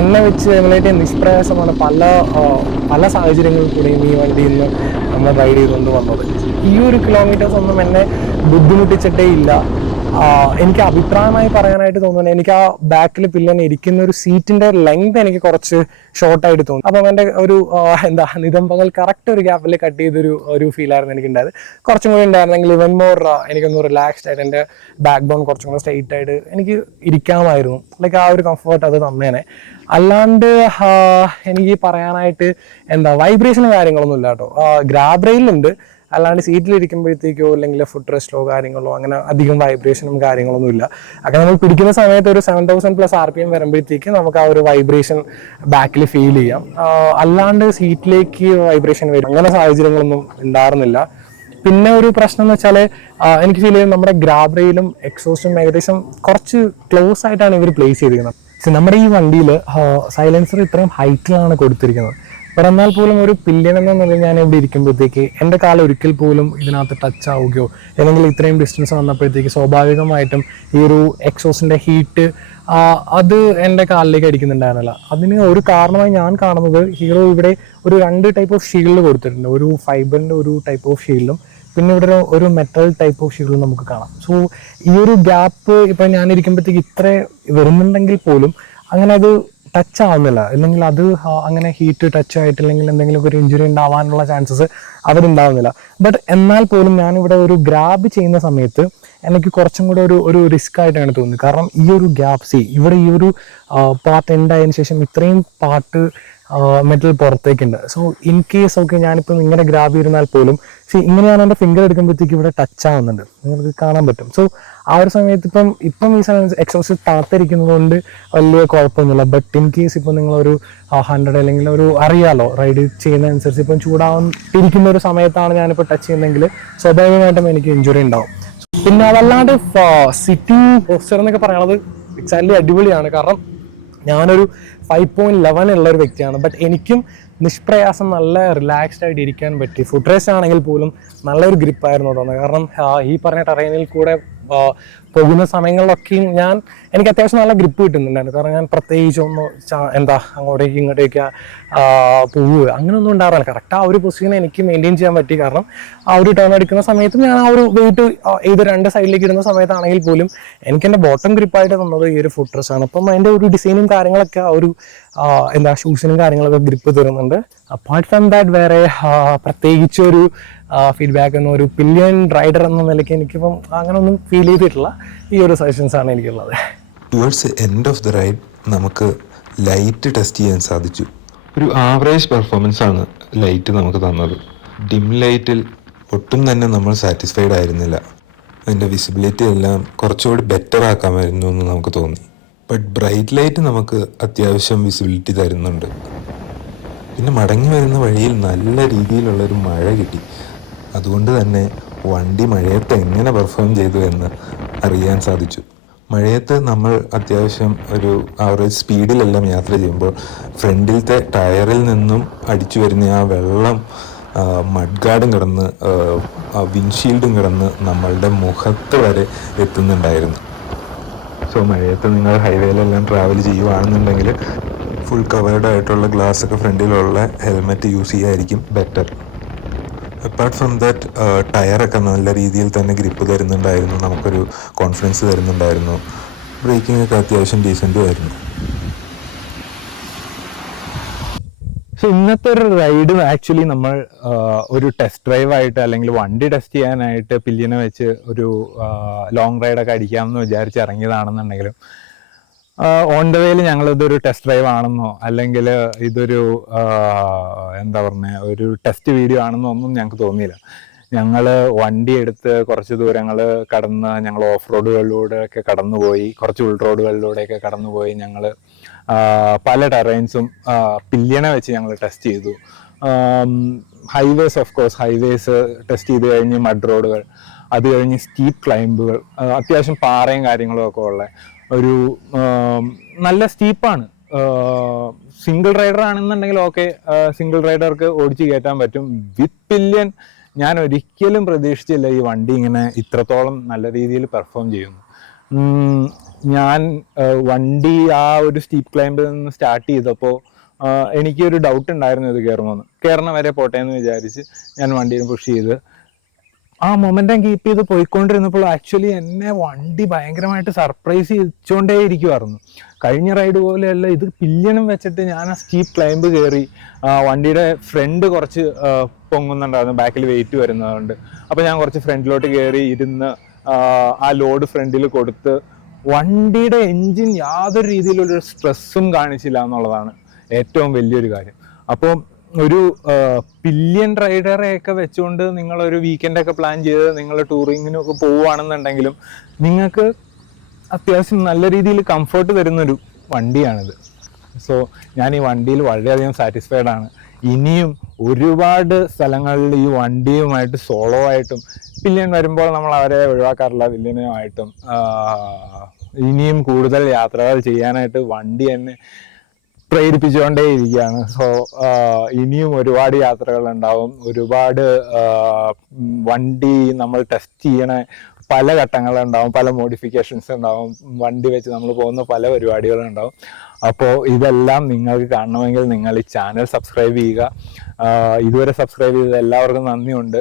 എന്നെ വെച്ച് എമിനേറ്റ് നിഷ്പ്രയാസമാണ് പല സാഹചര്യങ്ങളിൽ കൂടെയും ഈ വണ്ടിയിൽ നിന്ന് നമ്മൾ റൈഡ് ചെയ്തുകൊണ്ട് വന്നത്. ഈ ഒരു കിലോമീറ്റേഴ്സ് ഒന്നും എന്നെ ബുദ്ധിമുട്ടിച്ചിട്ടേ ഇല്ല. എനിക്ക് അഭിപ്രായമായി പറയാനായിട്ട് തോന്നുന്നത് എനിക്ക് ആ ബാക്കിൽ പില്ലൻ ഇരിക്കുന്ന ഒരു സീറ്റിന്റെ ലെങ്ത് എനിക്ക് കുറച്ച് ഷോർട്ടായിട്ട് തോന്നി. അപ്പം എൻ്റെ ഒരു നിതംബങ്ങൾ കറക്റ്റ് ഒരു ഗ്യാപ്പിൽ കട്ട് ചെയ്തൊരു ഫീലായിരുന്നു എനിക്കുണ്ടായത്. കുറച്ചും കൂടി ഉണ്ടായിരുന്നെങ്കിൽ ഇവൻ മോർ എനിക്കൊന്ന് റിലാക്സ്ഡ് ആയിട്ട് എൻ്റെ ബാക്ക് ബോൺ കുറച്ചും കൂടി സ്ട്രെയിറ്റ് ആയിട്ട് എനിക്ക് ഇരിക്കാമായിരുന്നു. ലൈക്ക് ആ ഒരു കംഫർട്ട് അത് തന്നേനെ. അല്ലാണ്ട് എനിക്ക് പറയാനായിട്ട് വൈബ്രേഷനും കാര്യങ്ങളൊന്നും ഇല്ല കേട്ടോ. ഗ്രാബ് റെയിലുണ്ട്, അല്ലാണ്ട് സീറ്റിലിരിക്കുമ്പോഴത്തേക്കോ അല്ലെങ്കിൽ ഫുഡ് റെസ്റ്റിലോ കാര്യങ്ങളോ അങ്ങനെ അധികം വൈബ്രേഷനും കാര്യങ്ങളൊന്നും ഇല്ല. അങ്ങനെ നമ്മൾ പിടിക്കുന്ന സമയത്ത് ഒരു 7000+ RPM വരുമ്പോഴത്തേക്ക് നമുക്ക് ആ ഒരു വൈബ്രേഷൻ ബാക്കിൽ ഫീൽ ചെയ്യാം. അല്ലാണ്ട് സീറ്റിലേക്ക് വൈബ്രേഷൻ വരും അങ്ങനെ സാഹചര്യങ്ങളൊന്നും ഉണ്ടായിരുന്നില്ല. പിന്നെ ഒരു പ്രശ്നം എന്ന് വെച്ചാൽ എനിക്ക് ഫീൽ ചെയ്യും നമ്മുടെ ഗ്രാബ് റെയിലും എക്സോസ്റ്റും ഏകദേശം കുറച്ച് ക്ലോസ് ആയിട്ടാണ് ഇവർ പ്ലേസ് ചെയ്തിരിക്കുന്നത്. പക്ഷെ നമ്മുടെ ഈ വണ്ടിയിൽ സൈലൻസർ ഇത്രയും ഹൈറ്റിലാണ് കൊടുത്തിരിക്കുന്നത്. പക്ഷെ എന്നാൽ പോലും ഒരു പില്യൻ എന്ന നിലയിൽ ഞാൻ ഇവിടെ ഇരിക്കുമ്പോഴത്തേക്ക് എൻ്റെ കാലം ഒരിക്കൽ പോലും ഇതിനകത്ത് ടച്ച് ആവുകയോ അല്ലെങ്കിൽ ഇത്രയും ഡിസ്റ്റൻസ് വന്നപ്പോഴത്തേക്ക് സ്വാഭാവികമായിട്ടും ഈ ഒരു എക്സോസിൻ്റെ ഹീറ്റ് അത് എൻ്റെ കാലിലേക്ക് അടിക്കുന്നുണ്ടായിരുന്നില്ല. അതിന് ഒരു കാരണമായി ഞാൻ കാണുന്നത് ഹീറോ ഇവിടെ ഒരു 2 ടൈപ്പ് ഓഫ് ഷീൽഡ് കൊടുത്തിട്ടുണ്ട്. ഒരു ഫൈബറിൻ്റെ ഒരു ടൈപ്പ് ഓഫ് ഷീൽഡും പിന്നെ ഇവിടെ ഒരു മെറ്റൽ ടൈപ്പ് ഓഫ് ഷീൽഡും നമുക്ക് കാണാം. സോ ഈ ഒരു ഗ്യാപ്പ് ഇപ്പം ഞാനിരിക്കുമ്പോഴത്തേക്ക് ഇത്ര വരുന്നുണ്ടെങ്കിൽ പോലും അങ്ങനെ അത് ടച്ച് ആവുന്നില്ല. അല്ലെങ്കിൽ അത് അങ്ങനെ ഹീറ്റ് ടച്ച് ആയിട്ടില്ലെങ്കിൽ എന്തെങ്കിലും ഒരു ഇഞ്ചുറി ഉണ്ടാവാനുള്ള ചാൻസസ് അവരുണ്ടാവുന്നില്ല. ബട്ട് എന്നാൽ പോലും ഞാനിവിടെ ഒരു ഗ്രാബ് ചെയ്യുന്ന സമയത്ത് എനിക്ക് കുറച്ചും കൂടെ ഒരു റിസ്ക് ആയിട്ടാണ് തോന്നുന്നത്. കാരണം ഈ ഒരു ഗ്യാപ്പ് ഇവിടെ ഈ ഒരു പാർട്ട് എൻഡ് ആയതിനു ശേഷം ഇത്രയും പാർട്ട് മെറ്റൽ പുറത്തേക്കുണ്ട്. സോ ഇൻ കേസ് ഓക്കെ ഞാനിപ്പം ഇങ്ങനെ ഗ്രാബ് ചെയ്തിരുന്നാൽ പോലും ഇങ്ങനെയാണ് എൻ്റെ ഫിംഗർ എടുക്കുമ്പോഴത്തേക്ക് ഇവിടെ ടച്ച് ആവുന്നുണ്ട്, നിങ്ങൾക്ക് കാണാൻ പറ്റും. സോ ആ ഒരു സമയത്ത് ഇപ്പം ഈ സമയത്ത് എക്സോസ്റ്റ് താത്തിരിക്കുന്നത് കൊണ്ട് വലിയ കുഴപ്പമൊന്നുമില്ല. ബട്ട് ഇൻ കേസ് ഇപ്പം നിങ്ങളൊരു 100 അല്ലെങ്കിൽ ഒരു അറിയാലോ റൈഡ് ചെയ്യുന്നതനുസരിച്ച് ഇപ്പം ചൂടാവാൻ ഒരു സമയത്താണ് ഞാനിപ്പോൾ ടച്ച് ചെയ്യുന്നതെങ്കിൽ സ്വാഭാവികമായിട്ടും എനിക്ക് ഇഞ്ചുറി ഉണ്ടാവും. പിന്നെ അതല്ലാണ്ട് സിറ്റിംഗ് പോസ്റ്റർ എന്നൊക്കെ പറയുന്നത് എക്സാക്ട്ലി അടിപൊളിയാണ്. കാരണം ഞാനൊരു 5.11 ഉള്ള ഒരു വ്യക്തിയാണ്. ബട്ട് എനിക്കും നിഷ്പ്രയാസം നല്ല റിലാക്സ്ഡ് ആയിട്ട് ഇരിക്കാൻ പറ്റി. ഫുഡ് റെസ്റ്റ് ആണെങ്കിൽ പോലും നല്ലൊരു ഗ്രിപ്പായിരുന്നു തോന്നുന്നത്. കാരണം ഈ പറഞ്ഞ ടെറൈനിൽ കൂടെ പോകുന്ന സമയങ്ങളിലൊക്കെയും എനിക്ക് അത്യാവശ്യം നല്ല ഗ്രിപ്പ് കിട്ടുന്നുണ്ടായിരുന്നു. കാരണം ഞാൻ പ്രത്യേകിച്ചൊന്നും അങ്ങോട്ടേക്ക് ഇങ്ങോട്ടേക്ക് പോവുക അങ്ങനെയൊന്നും ഉണ്ടാകാറില്ല. കറക്റ്റ് ആ ഒരു പൊസിഷൻ എനിക്ക് മെയിൻറ്റെയിൻ ചെയ്യാൻ പറ്റി. കാരണം ആ ഒരു ടേൺ എടുക്കുന്ന സമയത്തും ഞാൻ ആ ഒരു വെയിറ്റ് ഇത് 2 സൈഡിലേക്ക് ഇടുന്ന സമയത്താണെങ്കിൽ പോലും എനിക്ക് എൻ്റെ ബോട്ടം ഗ്രിപ്പായിട്ട് തന്നത് ഈ ഒരു ഫുഡ് റെസ്റ്റ് ആണ്. അപ്പം അതിൻ്റെ ഒരു ഡിസൈനും കാര്യങ്ങളൊക്കെ ആ ഒരു ഷൂസിനും കാര്യങ്ങളൊക്കെ ഗ്രിപ്പ് തരുന്നുണ്ട്. അപ്പാർട്ട് ഫ്രം ദാറ്റ് വേറെ പ്രത്യേകിച്ചൊരു ഫീഡ്ബാക്ക് എന്ന ഒരു പില്യൻ റൈഡർ എന്ന നിലയ്ക്ക് എനിക്കിപ്പം അങ്ങനെ ഒന്നും ഫീൽ ചെയ്തിട്ടില്ല. ഈ ഒരു സജഷൻസ് ആണ് എനിക്കുള്ളത്. Towards end of the ride നമുക്ക് ലൈറ്റ് ടെസ്റ്റ് ചെയ്യാൻ സാധിച്ചു. ഒരു ആവറേജ് പെർഫോമൻസ് ആണ് ലൈറ്റ് നമുക്ക് തന്നത്. ഡിം ലൈറ്റിൽ ഒട്ടും തന്നെ നമ്മൾ സാറ്റിസ്ഫൈഡ് ആയിരുന്നില്ല. അതിൻ്റെ വിസിബിലിറ്റി എല്ലാം കുറച്ചുകൂടി ബെറ്റർ ആക്കാമായിരുന്നു എന്ന് നമുക്ക് തോന്നി. ബട്ട് ബ്രൈറ്റ് ലൈറ്റ് നമുക്ക് അത്യാവശ്യം വിസിബിലിറ്റി തരുന്നുണ്ട്. പിന്നെ മടങ്ങി വരുന്ന വഴിയിൽ നല്ല രീതിയിലുള്ളൊരു മഴ കിട്ടി. അതുകൊണ്ട് തന്നെ വണ്ടി മഴയത്ത് എങ്ങനെ പെർഫോം ചെയ്തു എന്ന് അറിയാൻ സാധിച്ചു. മഴയത്ത് നമ്മൾ അത്യാവശ്യം ഒരു ആവറേജ് സ്പീഡിലെല്ലാം യാത്ര ചെയ്യുമ്പോൾ ഫ്രണ്ടിലത്തെ ടയറിൽ നിന്നും അടിച്ചു വരുന്ന ആ വെള്ളം മഡ് ഗാർഡും കിടന്ന് വിൻഷീൽഡും കിടന്ന് നമ്മളുടെ മുഖത്ത് വരെ എത്തുന്നുണ്ടായിരുന്നു. സോ മഴയത്ത് നിങ്ങൾ ഹൈവേയിലെല്ലാം ട്രാവൽ ചെയ്യുകയാണെന്നുണ്ടെങ്കിൽ ഫുൾ കവേർഡ് ആയിട്ടുള്ള ഗ്ലാസ്സൊക്കെ ഫ്രണ്ടിലുള്ള ഹെൽമെറ്റ് യൂസ് ചെയ്യുകയായിരിക്കും ബെറ്റർ. അപ്പാർട്ട് ഫ്രം ദാറ്റ് ടയറൊക്കെ നല്ല രീതിയിൽ തന്നെ ഗ്രിപ്പ് തരുന്നുണ്ടായിരുന്നു, നമുക്കൊരു കോൺഫിഡൻസ് തരുന്നുണ്ടായിരുന്നു. ബ്രേക്കിംഗ് ഒക്കെ അത്യാവശ്യം ഡീസൻറ്റും ആയിരുന്നു. സോ ഇന്നത്തെ ഒരു റൈഡ് ആക്ച്വലി നമ്മൾ ഒരു ടെസ്റ്റ് ഡ്രൈവ് ആയിട്ട് അല്ലെങ്കിൽ വണ്ടി ടെസ്റ്റ് ചെയ്യാനായിട്ട് പില്ലിനെ വെച്ച് ഒരു ലോങ് റൈഡൊക്കെ അടിക്കാമെന്ന് വിചാരിച്ച് ഇറങ്ങിയതാണെന്നുണ്ടെങ്കിലും ഓൺ ദ വേയിൽ ഞങ്ങളിതൊരു ടെസ്റ്റ് ഡ്രൈവ് ആണെന്നോ അല്ലെങ്കിൽ ഇതൊരു ഒരു ടെസ്റ്റ് വീഡിയോ ആണെന്നോ ഒന്നും ഞങ്ങൾക്ക് തോന്നിയില്ല. ഞങ്ങൾ വണ്ടി എടുത്ത് കുറച്ച് ദൂരങ്ങൾ കടന്ന് ഞങ്ങൾ ഓഫ് റോഡുകളിലൂടെയൊക്കെ കടന്നുപോയി, കുറച്ച് ഉൾ റോഡുകളിലൂടെയൊക്കെ കടന്നുപോയി. ഞങ്ങൾ പല ടെറൈൻസും പില്ലിനെ വെച്ച് ഞങ്ങൾ ടെസ്റ്റ് ചെയ്തു. Highways of course highways test ചെയ്ത് കഴിഞ്ഞ് മഡ് റോഡുകൾ, അത് കഴിഞ്ഞ് സ്റ്റീപ്പ് ക്ലൈംബുകൾ, അത്യാവശ്യം പാറയും കാര്യങ്ങളും ഒക്കെ ഉള്ള ഒരു നല്ല സ്റ്റീപ്പാണ്. സിംഗിൾ റൈഡർ ആണെന്നുണ്ടെങ്കിൽ ഓക്കെ, സിംഗിൾ റൈഡർക്ക് ഓടിച്ച് കയറ്റാൻ പറ്റും. വിത്ത് പില്യൻ ഞാൻ ഒരിക്കലും പ്രതീക്ഷിച്ചില്ല ഈ വണ്ടി ഇങ്ങനെ ഇത്രത്തോളം നല്ല രീതിയിൽ പെർഫോം ചെയ്യുന്നു. ഞാൻ വണ്ടി ആ ഒരു സ്റ്റീപ്പ് ക്ലൈംബിൽ നിന്ന് സ്റ്റാർട്ട് ചെയ്തപ്പോൾ എനിക്കൊരു ഡൗട്ട് ഉണ്ടായിരുന്നു ഇത് കയറണ വരെ പോട്ടെ എന്ന് വിചാരിച്ച് ഞാൻ വണ്ടിയെ പുഷ് ചെയ്ത് ആ മൊമെന്റം കീപ്പ് ചെയ്ത് പോയിക്കൊണ്ടിരുന്നപ്പോൾ ആക്ച്വലി എന്നെ വണ്ടി ഭയങ്കരമായിട്ട് സർപ്രൈസ് ചെയ്യിച്ചുകൊണ്ടേ ഇരിക്കുമായിരുന്നു. കഴിഞ്ഞ റൈഡ് പോലെയല്ല, ഇത് പില്യനും വെച്ചിട്ട് ഞാൻ ആ സ്റ്റീപ്പ് ക്ലൈംബ് കയറി. വണ്ടിയുടെ ഫ്രണ്ട് കുറച്ച് പൊങ്ങുന്നുണ്ടായിരുന്നു, ബാക്കിൽ വെയിറ്റ് വരുന്നതുകൊണ്ട്. അപ്പോൾ ഞാൻ കുറച്ച് ഫ്രണ്ടിലോട്ട് കയറി ഇരുന്ന് ആ ലോഡ് ഫ്രണ്ടിൽ കൊടുത്ത് വണ്ടിയുടെ എൻജിൻ യാതൊരു രീതിയിലൊരു സ്ട്രെസ്സും കാണിച്ചില്ല എന്നുള്ളതാണ് ഏറ്റവും വലിയൊരു കാര്യം. അപ്പോൾ ഒരു പില്യൻ റൈഡറെയൊക്കെ വെച്ചുകൊണ്ട് നിങ്ങളൊരു വീക്കെൻഡൊക്കെ പ്ലാൻ ചെയ്ത് നിങ്ങൾ ടൂറിങ്ങിനൊക്കെ പോവുകയാണെന്നുണ്ടെങ്കിലും നിങ്ങൾക്ക് അത്യാവശ്യം നല്ല രീതിയിൽ കംഫർട്ട് തരുന്നൊരു വണ്ടിയാണിത്. സോ ഞാൻ ഈ വണ്ടിയിൽ വളരെയധികം സാറ്റിസ്ഫൈഡ് ആണ്. ഇനിയും ഒരുപാട് സ്ഥലങ്ങളിൽ ഈ വണ്ടിയുമായിട്ട് സോളോ ആയിട്ടും, പില്യൻ വരുമ്പോൾ നമ്മൾ അവരെ ഒഴിവാക്കാറില്ല, പില്യനുമായിട്ടും ഇനിയും കൂടുതൽ യാത്രകൾ ചെയ്യാനായിട്ട് വണ്ടി തന്നെ പ്രേരിപ്പിച്ചുകൊണ്ടേ ഇരിക്കുകയാണ്. സോ ഇനിയും ഒരുപാട് യാത്രകൾ ഉണ്ടാവും, ഒരുപാട് വണ്ടി നമ്മൾ ടെസ്റ്റ് ചെയ്യണ പല ഘട്ടങ്ങളുണ്ടാവും, പല മോഡിഫിക്കേഷൻസ് ഉണ്ടാവും, വണ്ടി വെച്ച് നമ്മൾ പോകുന്ന പല പരിപാടികളുണ്ടാവും. അപ്പോൾ ഇതെല്ലാം നിങ്ങൾക്ക് കാണണമെങ്കിൽ നിങ്ങൾ ഈ ചാനൽ സബ്സ്ക്രൈബ് ചെയ്യുക. ഇതുവരെ സബ്സ്ക്രൈബ് ചെയ്ത എല്ലാവർക്കും നന്ദിയുണ്ട്.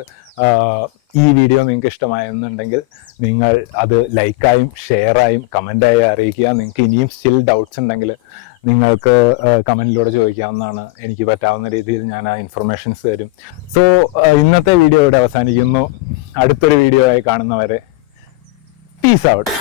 ഈ വീഡിയോ നിങ്ങൾക്ക് ഇഷ്ടമായെന്നുണ്ടെങ്കിൽ നിങ്ങൾ അത് ലൈക്കായും ഷെയറായും കമൻറ്റായും അറിയിക്കുക. നിങ്ങൾക്ക് ഇനിയും സ്റ്റിൽ ഡൗട്ട്സ് ഉണ്ടെങ്കിൽ നിങ്ങൾക്ക് കമൻറ്റിലൂടെ ചോദിക്കാവുന്നതാണ്. എനിക്ക് പറ്റാവുന്ന രീതിയിൽ ഞാൻ ആ ഇൻഫർമേഷൻസ് തരും. സോ ഇന്നത്തെ വീഡിയോ ഇവിടെ അവസാനിക്കുന്നു. അടുത്തൊരു വീഡിയോ ആയി കാണുന്നവരെ പീസ് ഔട്ട്.